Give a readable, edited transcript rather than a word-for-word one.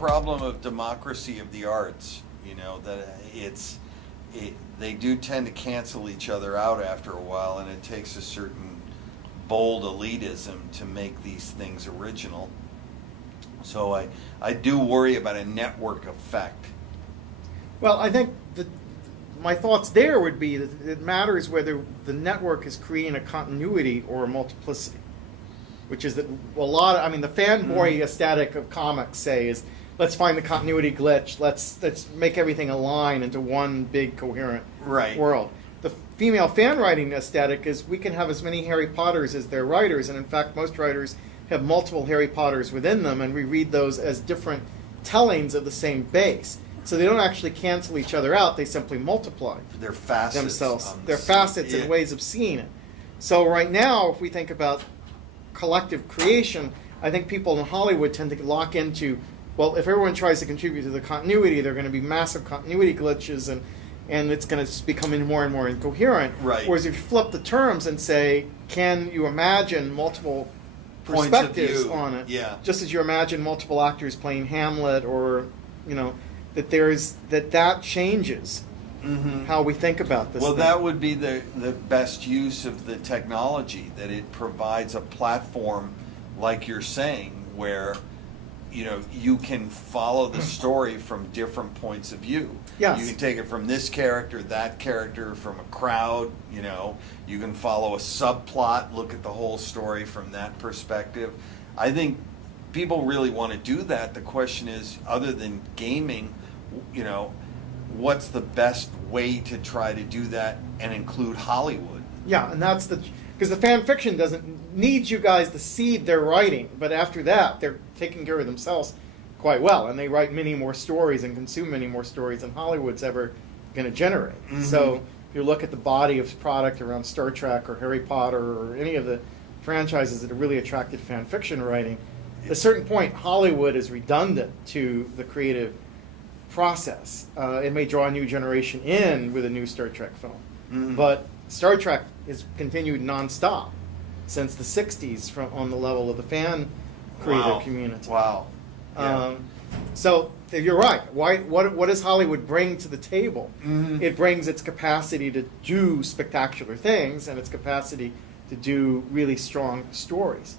problem of democracy of the arts. You know that they do tend to cancel each other out after a while, and it takes a certain bold elitism to make these things original. So I do worry about a network effect. Well, I think my thoughts there would be that it matters whether the network is creating a continuity or a multiplicity, which is that a lot of, I mean, the fanboy aesthetic of comics say is, let's find the continuity glitch, let's make everything align into one big coherent world. The female fan writing aesthetic is, we can have as many Harry Potters as their writers, and in fact most writers have multiple Harry Potters within them, and we read those as different tellings of the same base. So they don't actually cancel each other out, they simply multiply Their facets themselves. Their facets and ways of seeing it. So right now, if we think about collective creation, I think people in Hollywood tend to lock into, well, if everyone tries to contribute to the continuity, there are going to be massive continuity glitches, and it's going to become more and more incoherent. Right. Whereas if you flip the terms and say, can you imagine multiple perspectives on it? Yeah. Just as you imagine multiple actors playing Hamlet, or, you know, that changes how we think about this. Well, thing. that would be the best use of the technology, that it provides a platform, like you're saying, where you can follow the story from different points of view. Yes. You can take it from this character, that character, from a crowd. You can follow a subplot, look at the whole story from that perspective. I think people really want to do that. The question is, other than gaming, what's the best way to try to do that and include Hollywood? Yeah, and that's because the fan fiction doesn't need you guys to seed their writing, but after that, they're taking care of themselves quite well, and they write many more stories and consume many more stories than Hollywood's ever going to generate. So if you look at the body of product around Star Trek or Harry Potter or any of the franchises that have really attracted fan fiction writing, at a certain point, Hollywood is redundant to the creative process. It may draw a new generation in with a new Star Trek film, but Star Trek has continued nonstop since the 60s on the level of the fan creative community. Wow. Yeah. So you're right. What does Hollywood bring to the table? It brings its capacity to do spectacular things and its capacity to do really strong stories.